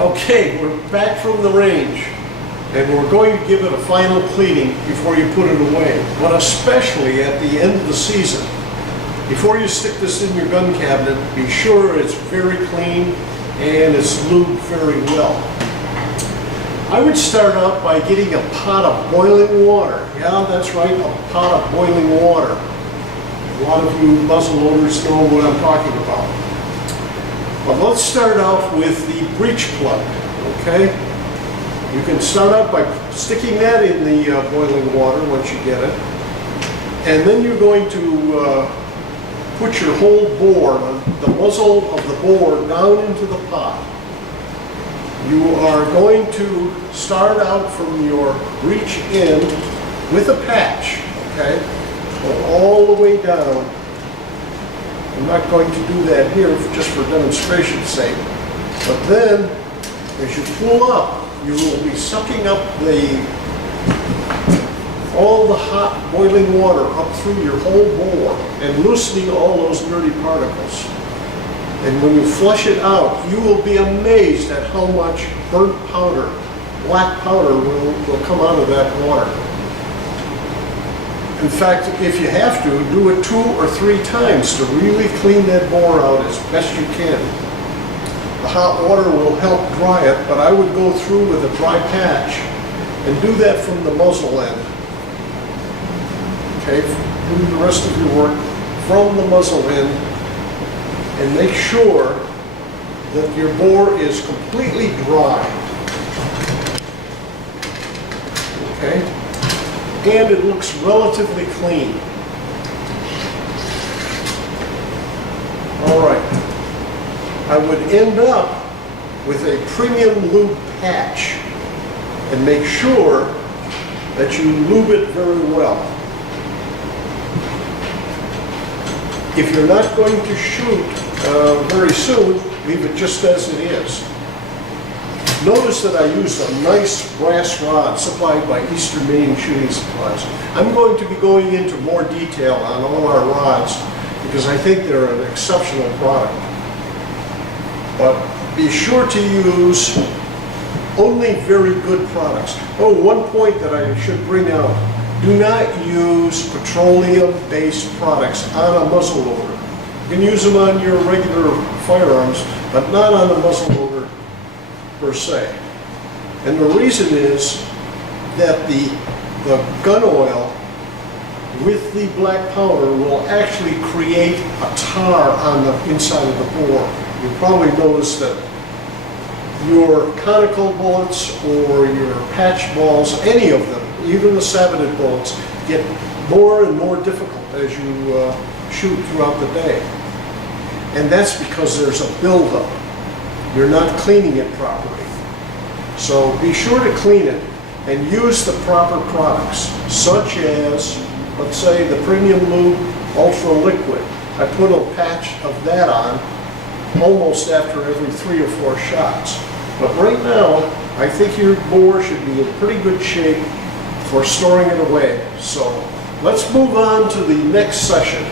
Okay, we're back from the range, and we're going to give it a final cleaning before you put it away, but especially at the end of the season. Before you stick this in your gun cabinet, be sure it's very clean and it's lubed very well. I would start out by getting a pot of boiling water. Yeah, that's right, a pot of boiling water. A lot of you muzzle loaders know what I'm talking about. But let's start off with the breech plug, okay? You can start out by sticking that in the boiling water once you get it. And then you're going to put your whole bore, the muzzle of the bore, down into the pot. You are going to start out from your breech end with a patch, okay? Go all the way down. I'm not going to do that here just for demonstration's sake. But then, as you pull up, you will be sucking up all the hot boiling water up through your whole bore and loosening all those dirty particles. And when you flush it out, you will be amazed at how much burnt powder, black powder will come out of that water. In fact, if you have to, do it 2 or 3 times to really clean that bore out as best you can. The hot water will help dry it, but I would go through with a dry patch and do that from the muzzle end. Okay, do the rest of your work from the muzzle end and make sure that your bore is completely dry. Okay? And it looks relatively clean. All right. I would end up with a premium lube patch and make sure that you lube it very well. If you're not going to shoot very soon, leave it just as it is. Notice that I used a nice brass rod supplied by Eastern Maine Shooting Supplies. I'm going to be going into more detail on all our rods because I think they're an exceptional product. But be sure to use only very good products. Oh, one point that I should bring out. Do not use petroleum-based products on a muzzle loader. You can use them on your regular firearms, but not on a muzzle loader per se. And the reason is that the gun oil with the black powder will actually create a tar on the inside of the bore. You'll probably notice that your conical bullets or your patch balls, any of them, even the saboted bullets, get more and more difficult as you shoot throughout the day. And that's because there's a buildup. You're not cleaning it properly. So be sure to clean it and use the proper products, such as, let's say, the Premium Lube Ultra Liquid. I put a patch of that on almost after every 3 or 4 shots. But right now, I think your bore should be in pretty good shape for storing it away. So let's move on to the next session.